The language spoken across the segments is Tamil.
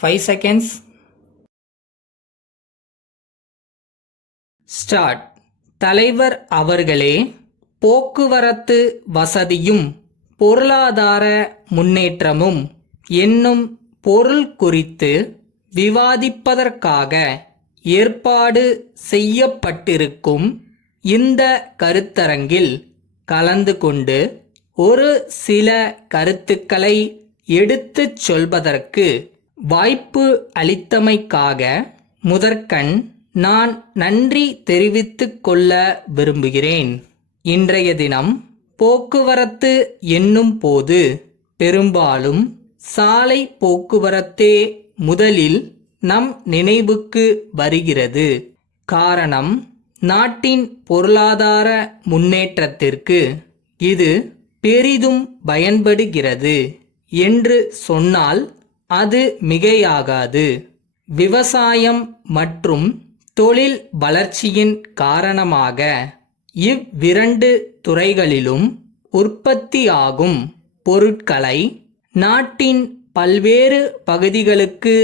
5 seconds. ஸ்டார்ட். தலைவர் அவர்களே, போக்குவரத்து வசதியும் பொருளாதார முன்னேற்றமும் என்னும் பொருள் குறித்து விவாதிப்பதற்காக ஏற்பாடு செய்யப்பட்டிருக்கும் இந்த கருத்தரங்கில் கலந்து கொண்டு ஒரு சில கருத்துக்களை எடுத்துச் சொல்வதற்கு வாய்ப்பு அளித்தமைக்காக முதற்கண் நான் நன்றி தெரிவித்துக் கொள்ள விரும்புகிறேன். இன்றைய தினம் போக்குவரத்து என்னும் போது பெரும்பாலும் சாலை போக்குவரத்தே முதலில் நம் நினைவுக்கு வருகிறது. காரணம், நாட்டின் பொருளாதார முன்னேற்றத்திற்கு இது பெரிதும் பயன்படுகிறது என்று சொன்னால் அது மிகையாகாது. விவசாயம் மற்றும் தொழில் வளர்ச்சியின் காரணமாக இவ்விரண்டு துறைகளிலும் உற்பத்தியாகும் பொருட்களை நாட்டின் பல்வேறு பகுதிகளுக்கு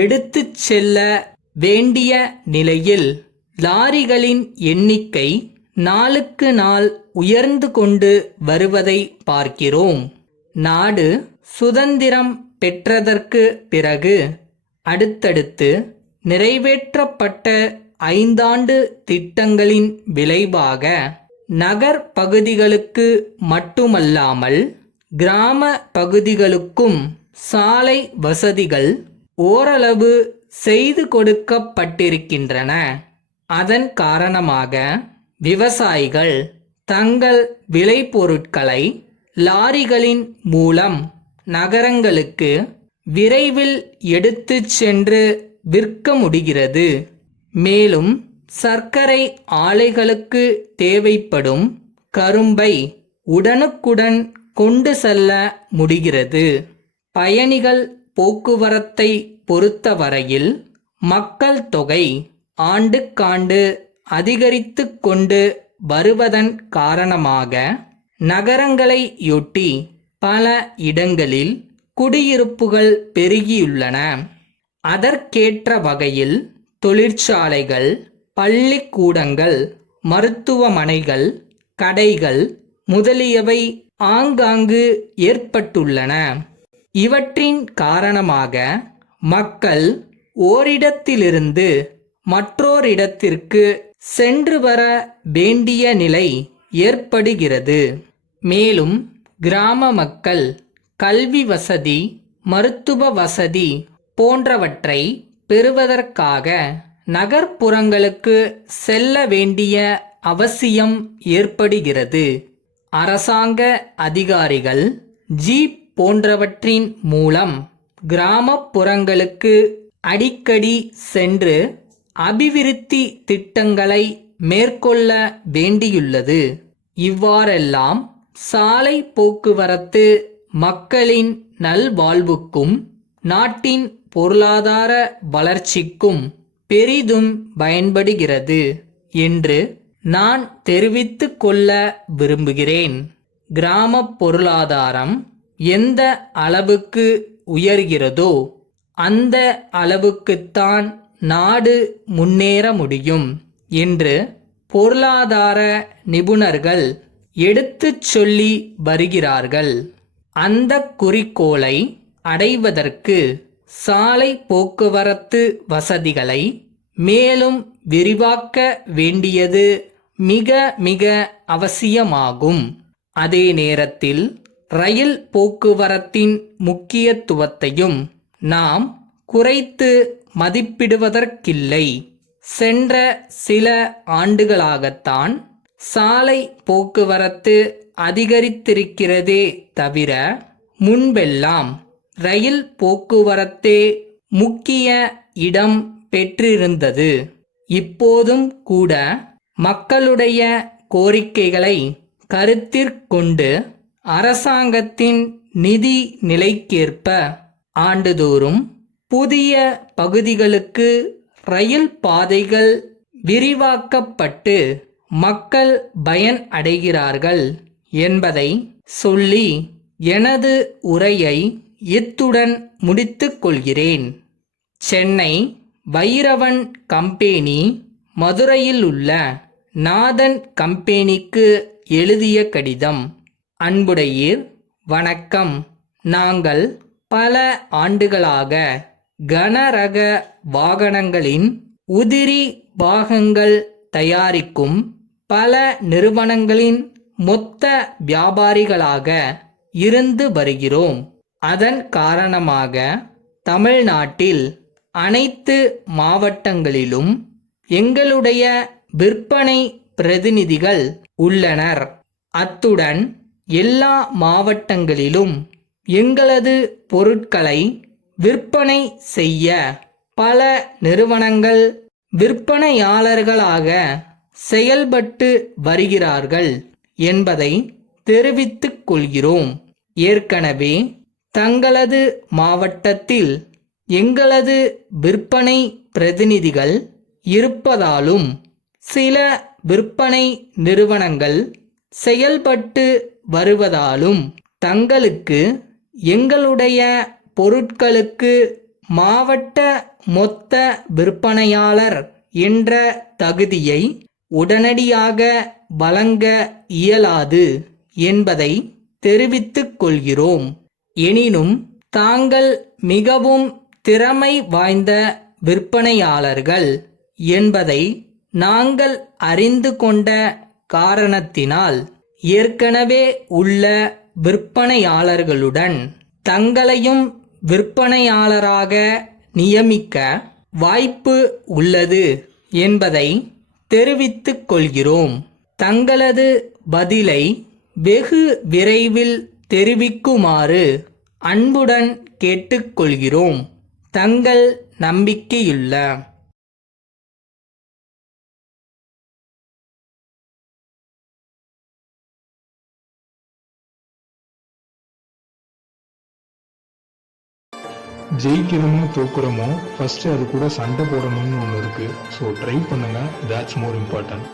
எடுத்துச் செல்ல வேண்டிய நிலையில் லாரிகளின் எண்ணிக்கை நாளுக்கு நாள் உயர்ந்து கொண்டு வருவதை பார்க்கிறோம். நாடு சுதந்திரம் பெற்றதற்கு பிறகு அடுத்தடுத்து நிறைவேற்றப்பட்ட 5 ஆண்டு திட்டங்களின் விளைவாக நகர் பகுதிகளுக்கு மட்டுமல்லாமல் கிராம பகுதிகளுக்கும் சாலை வசதிகள் ஓரளவு செய்து கொடுக்கப்பட்டிருக்கின்றன. அதன் காரணமாக விவசாயிகள் தங்கள் விளைபொருட்களை லாரிகளின் மூலம் நகரங்களுக்கு விரைவில் எடுத்துச் சென்று விற்க முடிகிறது. மேலும் சர்க்கரை ஆலைகளுக்கு தேவைப்படும் கரும்பை உடனுக்குடன் கொண்டு செல்ல முடிகிறது. பயணிகள் போக்குவரத்தை பொறுத்தவரையில் மக்கள் தொகை ஆண்டுக்காண்டு அதிகரித்து கொண்டு வருவதன் காரணமாக நகரங்களையொட்டி பல இடங்களில் குடியிருப்புகள் பெருகியுள்ளன. அதற்கேற்ற வகையில் தொழிற்சாலைகள், பள்ளிக்கூடங்கள், மருத்துவமனைகள், கடைகள் முதலியவை ஆங்காங்கு ஏற்பட்டுள்ளன. இவற்றின் காரணமாக மக்கள் ஓரிடத்திலிருந்து மற்றோரிடத்திற்கு சென்று வர வேண்டிய நிலை ஏற்படுகிறது. மேலும் கிராம மக்கள் கல்வி வசதி, மருத்துவ வசதி போன்றவற்றை பெறுவதற்காக நகர்ப்புறங்களுக்கு செல்ல வேண்டிய அவசியம் ஏற்படுகிறது. அரசாங்க அதிகாரிகள் ஜீப் போன்றவற்றின் மூலம் கிராமப்புறங்களுக்கு அடிக்கடி சென்று அபிவிருத்தி திட்டங்களை மேற்கொள்ள வேண்டியுள்ளது. இவ்வாறெல்லாம் சாலை போக்குவரத்து மக்களின் நல்வாழ்வுக்கும் நாட்டின் பொருளாதார வளர்ச்சிக்கும் பெரிதும் பயன்படுகிறது என்று நான் தெரிவித்துக் கொள்ள விரும்புகிறேன். கிராம பொருளாதாரம் எந்த அளவுக்கு உயர்கிறதோ அந்த அளவுக்குத்தான் நாடு முன்னேற முடியும் என்று பொருளாதார நிபுணர்கள் எடுத்துச் சொல்லி வருகிறார்கள். அந்த குறிக்கோளை அடைவதற்கு சாலை போக்குவரத்து வசதிகளை மேலும் விரிவாக்க வேண்டியது மிக மிக அவசியமாகும். அதே நேரத்தில் ரயில் போக்குவரத்தின் முக்கியத்துவத்தையும் நாம் குறைத்து மதிப்பிடுவதற்கில்லை. சென்ற சில ஆண்டுகளாகத்தான் சாலை போக்குவரத்து அதிகரித்திருக்கிறதே தவிர முன்பெல்லாம் ரயில் போக்குவரத்தே முக்கிய இடம் பெற்றிருந்தது. இப்போதும் கூட மக்களுடைய கோரிக்கைகளை கருத்திற்கொண்டு அரசாங்கத்தின் நிதி நிலைக்கேற்ப ஆண்டுதோறும் புதிய பகுதிகளுக்கு ரயில் பாதைகள் விரிவாக்கப்பட்டு மக்கள் பயன் அடைகிறார்கள் என்பதை சொல்லி எனது உரையை இத்துடன் முடித்துக் கொள்கிறேன். சென்னை வைரவன் கம்பெனி மதுரையில் உள்ள நாதன் கம்பெனிக்கு எழுதிய கடிதம். அன்புடையீர், வணக்கம். நாங்கள் பல ஆண்டுகளாக கனரக வாகனங்களின் உதிரி பாகங்கள் தயாரிக்கும் பல நிறுவனங்களின் மொத்த வியாபாரிகளாக இருந்து வருகிறோம். அதன் காரணமாக தமிழ்நாட்டில் அனைத்து மாவட்டங்களிலும் எங்களுடைய விற்பனை பிரதிநிதிகள் உள்ளனர். அத்துடன் எல்லா மாவட்டங்களிலும் எங்களது பொருட்களை விற்பனை செய்ய பல நிறுவனங்கள் விற்பனையாளர்களாக செயல்பட்டு வருகிறார்கள் என்பதை தெரிவித்துக் கொள்கிறோம். ஏற்கனவே தங்களது மாவட்டத்தில் எங்களது விற்பனை பிரதிநிதிகள் இருப்பதாலும் சில விற்பனை நிறுவனங்கள் செயல்பட்டு வருவதாலும் தங்களுக்கு எங்களுடைய பொருட்களுக்கு மாவட்ட மொத்த விற்பனையாளர் என்ற தகுதியை உடனடியாக வழங்க இயலாது என்பதை தெரிவித்துக் கொள்கிறோம். எனினும் தாங்கள் மிகவும் திறமை வாய்ந்த விற்பனையாளர்கள் என்பதை நாங்கள் அறிந்து கொண்ட காரணத்தினால் ஏற்கனவே உள்ள விற்பனையாளர்களுடன் தங்களையும் விற்பனையாளராக நியமிக்க வாய்ப்பு உள்ளது என்பதை தெரிவித்துக் கொள்கிறோம். தங்களது பதிலை வெகு விரைவில் தெரிவிக்குமாறு அன்புடன் கேட்டுக்கொள்கிறோம். தங்கள் நம்பிக்கையுள்ள ஜெயிக்கிறோமோ தோக்குறோமோ ஃபர்ஸ்ட் அது கூட சண்டை போடணும்னு ஒன்று இருக்கு. ஸோ ட்ரை பண்ணுங்க, தட்ஸ் மோர் இம்பார்ட்டன்ட்.